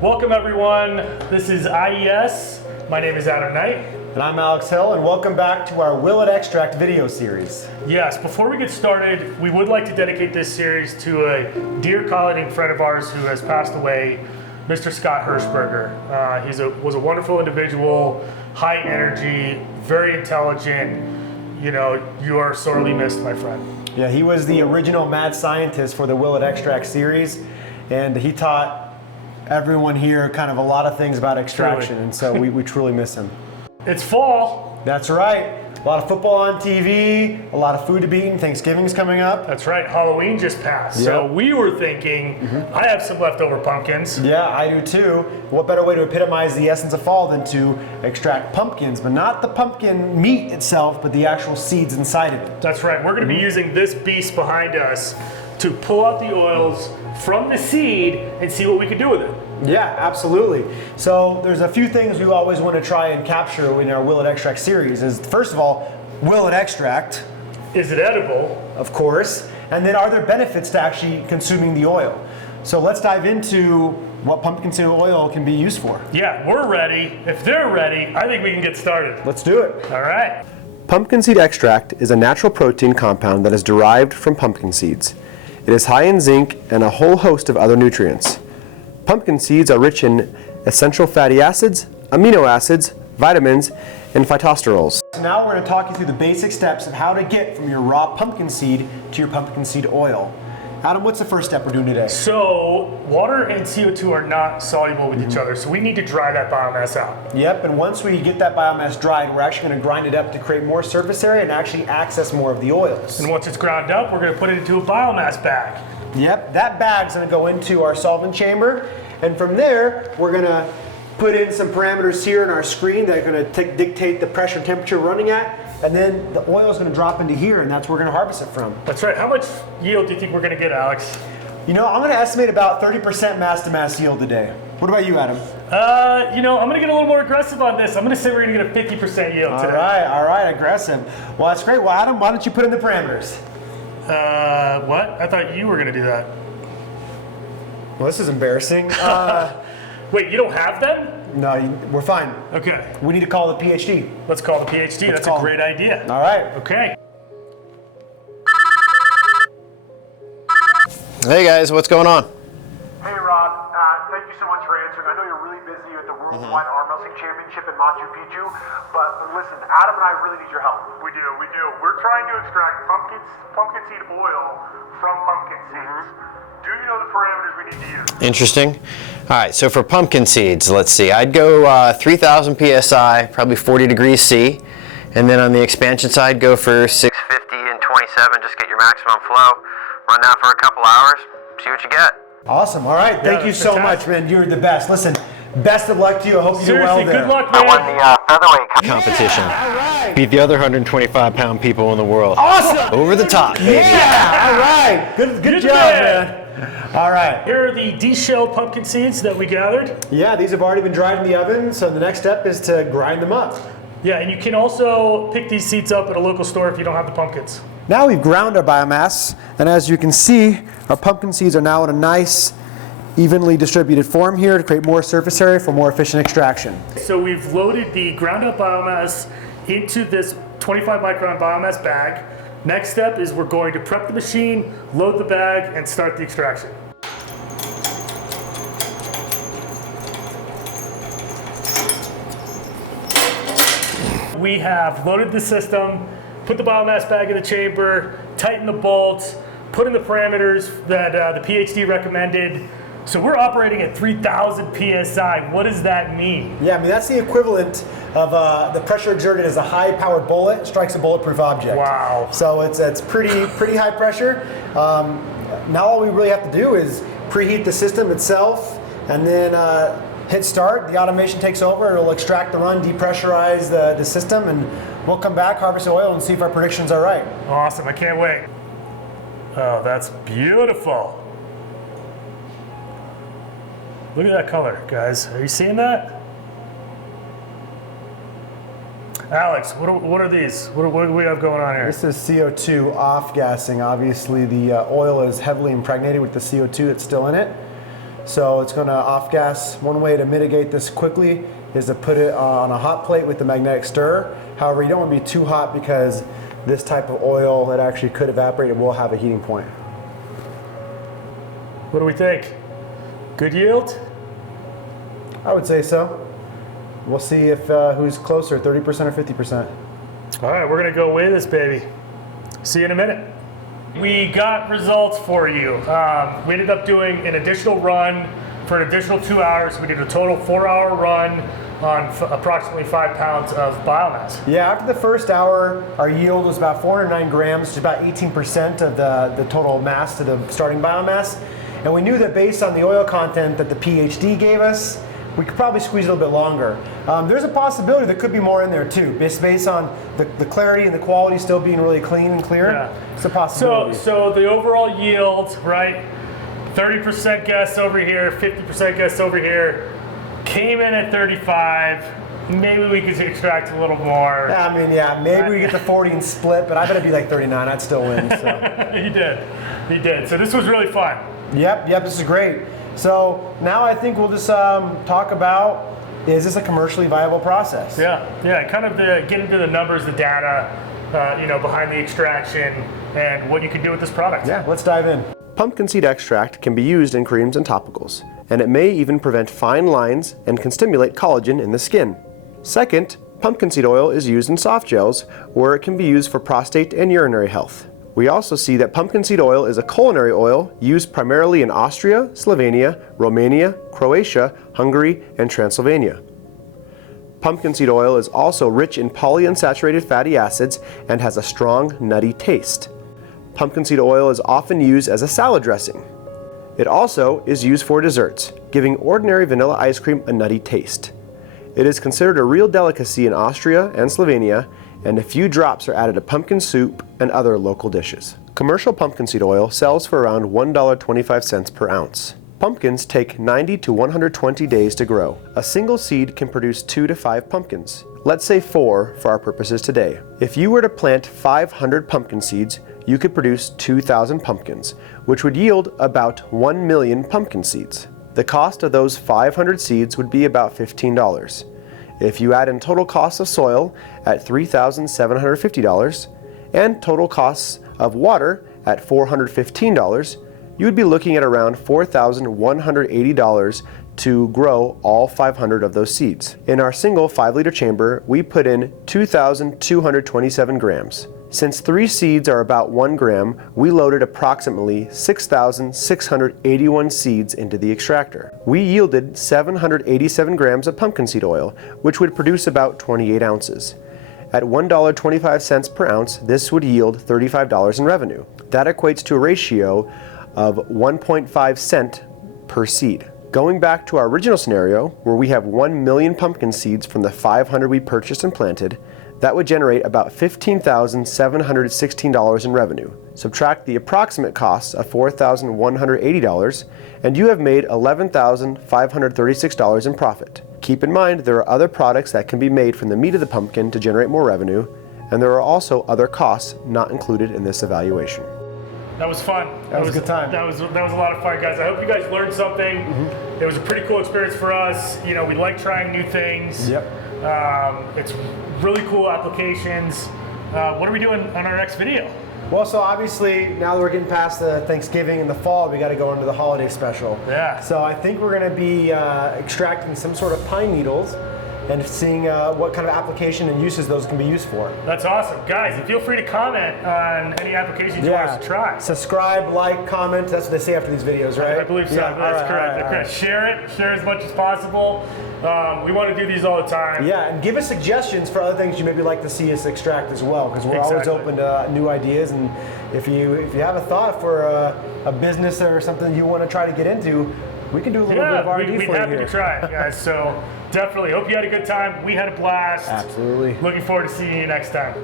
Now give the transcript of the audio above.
Welcome everyone. This is IES. My name is Adam Knight. And I'm Alex Hill, and welcome back to our Will It Extract video series. Yes, before we get started, we would like to dedicate this series to a dear colleague and friend of ours who has passed away, Mr. Scott Hirschberger. He was a wonderful individual, high energy, very intelligent. You know, you are sorely missed, my friend. Yeah, he was the original mad scientist for the Will It Extract series, and he taught everyone here kind of a lot of things about extraction, and so we truly miss him. It's fall. That's right. A lot of football on TV, a lot of food to be eaten. Thanksgiving's coming up. That's right. Halloween just passed. Yep. So we were thinking, I have some leftover pumpkins. Yeah, I do too. What better way to epitomize the essence of fall than to extract pumpkins, but not the pumpkin meat itself, but the actual seeds inside of it. That's right. We're going to be using this beast behind us to pull out the oils from the seed and see what we can do with it. Yeah, absolutely. So there's a few things we always want to try and capture in our Will It Extract series. Is first of all, will it extract? Is it edible? Of course. And then are there benefits to actually consuming the oil? So let's dive into what pumpkin seed oil can be used for. Yeah, we're ready. If they're ready, I think we can get started. Let's do it. All right. Pumpkin seed extract is a natural protein compound that is derived from pumpkin seeds. It is high in zinc and a whole host of other nutrients. Pumpkin seeds are rich in essential fatty acids, amino acids, vitamins, and phytosterols. So now we're going to talk you through the basic steps of how to get from your raw pumpkin seed to your pumpkin seed oil. Adam, what's the first step we're doing today? So water and CO2 are not soluble with each other, so we need to dry that biomass out. Yep, and once we get that biomass dried, we're actually going to grind it up to create more surface area and actually access more of the oils. And once it's ground up, we're going to put it into a biomass bag. Yep, that bag's going to go into our solvent chamber, and from there we're going to put in some parameters here in our screen that are going to dictate the pressure and temperature we're running at, and then the oil is going to drop into here, and that's where we're going to harvest it from. That's right. How much yield do you think we're going to get, Alex? You know, I'm going to estimate about 30% mass-to-mass yield today. What about you, Adam? You know, I'm going to get a little more aggressive on this. I'm going to say we're going to get a 50% yield today. All right, aggressive. Well, that's great. Well, Adam, why don't you put in the parameters? What? I thought you were going to do that. Well, this is embarrassing. Wait, you don't have them? No, we're fine. Okay. We need to call the PhD. Let's call the PhD. That's a great idea. All right. Okay. Hey guys, what's going on? Hey Rob, thank you so much for answering. I know you're really busy at the Worldwide Arm Wrestling Championship in Machu Picchu, but listen, Adam and I really need your help. We do. We're trying to extract pumpkin seed oil from pumpkin seeds. Do you know the parameters we need to use? Interesting. All right, so for pumpkin seeds, let's see. I'd go 3,000 PSI, probably 40 degrees C. And then on the expansion side, go for 650 and 27, just get your maximum flow. Run that for a couple hours, see what you get. Awesome. All right. Thank you so much, man. You're the best. Listen, best of luck to you. I hope you do well there. Good luck, man. I won the featherweight competition. Yeah, all right. Beat the other 125-pound people in the world. Awesome. Over the top, baby. Yeah. All right. Good job, man. All right. Here are the de-shelled pumpkin seeds that we gathered. Yeah, these have already been dried in the oven, so the next step is to grind them up. Yeah, and you can also pick these seeds up at a local store if you don't have the pumpkins. Now we've ground our biomass, and as you can see, our pumpkin seeds are now in a nice, evenly distributed form here to create more surface area for more efficient extraction. So we've loaded the ground up biomass into this 25 micron biomass bag. Next step is we're going to prep the machine, load the bag, and start the extraction. We have loaded the system, put the biomass bag in the chamber, tighten the bolts, put in the parameters that the PhD recommended. So we're operating at 3,000 PSI. What does that mean? Yeah, I mean, that's the equivalent of the pressure exerted as a high-powered bullet strikes a bulletproof object. Wow. So it's pretty high pressure. Now all we really have to do is preheat the system itself, and then hit start. The automation takes over. It'll extract the run, depressurize the system, and we'll come back, harvest the oil, and see if our predictions are right. Awesome, I can't wait. Oh, that's beautiful. Look at that color, guys. Are you seeing that? Alex, what are these? What do we have going on here? This is CO2 off-gassing. Obviously, the oil is heavily impregnated with the CO2 that's still in it. So it's going to off gas. One way to mitigate this quickly is to put it on a hot plate with the magnetic stir. However, you don't want to be too hot because this type of oil that actually could evaporate will have a heating point. What do we think? Good yield? I would say so. We'll see if who's closer, 30% or 50%. All right, we're gonna go weigh this baby. See you in a minute. We got results for you. We ended up doing an additional run for an additional 2 hours. We did a total 4-hour run on approximately 5 pounds of biomass. Yeah, after the first hour, our yield was about 409 grams, which is about 18% of the total mass to the starting biomass. And we knew that based on the oil content that the PhD gave us, we could probably squeeze it a little bit longer. There's a possibility there could be more in there too, based on the clarity and the quality still being really clean and clear. Yeah. It's a possibility. So the overall yield, right? 30% guess over here, 50% guess over here, came in at 35. Maybe we could extract a little more. Yeah, I mean, yeah, maybe we get the 40 and split, but I bet it'd be like 39. I'd still win. So. He did. So this was really fun. Yep, this is great. So now I think we'll just talk about, is this a commercially viable process? Yeah, kind of get into the numbers, the data, behind the extraction and what you can do with this product. Yeah, let's dive in. Pumpkin seed extract can be used in creams and topicals, and it may even prevent fine lines and can stimulate collagen in the skin. Second, pumpkin seed oil is used in soft gels, where it can be used for prostate and urinary health. We also see that pumpkin seed oil is a culinary oil used primarily in Austria, Slovenia, Romania, Croatia, Hungary, and Transylvania. Pumpkin seed oil is also rich in polyunsaturated fatty acids and has a strong, nutty taste. Pumpkin seed oil is often used as a salad dressing. It also is used for desserts, giving ordinary vanilla ice cream a nutty taste. It is considered a real delicacy in Austria and Slovenia, and a few drops are added to pumpkin soup and other local dishes. Commercial pumpkin seed oil sells for around $1.25 per ounce. Pumpkins take 90 to 120 days to grow. A single seed can produce 2 to 5 pumpkins. Let's say 4 for our purposes today. If you were to plant 500 pumpkin seeds, you could produce 2,000 pumpkins, which would yield about 1 million pumpkin seeds. The cost of those 500 seeds would be about $15. If you add in total costs of soil at $3,750 and total costs of water at $415, you would be looking at around $4,180 to grow all 500 of those seeds. In our single 5-liter chamber, we put in 2,227 grams. Since 3 seeds are about 1 gram, we loaded approximately 6,681 seeds into the extractor. We yielded 787 grams of pumpkin seed oil, which would produce about 28 ounces. At $1.25 per ounce, this would yield $35 in revenue. That equates to a ratio of 1.5 cent per seed. Going back to our original scenario, where we have 1 million pumpkin seeds from the 500 we purchased and planted, that would generate about $15,716 in revenue. Subtract the approximate costs of $4,180, and you have made $11,536 in profit. Keep in mind there are other products that can be made from the meat of the pumpkin to generate more revenue, and there are also other costs not included in this evaluation. That was fun. That was a good time. That was a lot of fun, guys. I hope you guys learned something. It was a pretty cool experience for us. We like trying new things. Yep. It's really cool applications. What are we doing on our next video? Well, so obviously now that we're getting past the Thanksgiving and the fall, we got to go into the holiday special. Yeah. So I think we're going to be extracting some sort of pine needles and seeing what kind of application and uses those can be used for. That's awesome. Guys, and feel free to comment on any applications you want us to try. Subscribe, like, comment. That's what they say after these videos, right? I believe so. Yeah. That's correct. All right. Share as much as possible. We want to do these all the time. Yeah, and give us suggestions for other things you maybe like to see us extract as well, because we're always open to new ideas. And if you have a thought for a business or something you want to try to get into, we can do a little bit of R&D for you here. We'd happy to try it, guys. So definitely, hope you had a good time. We had a blast. Absolutely. Looking forward to seeing you next time.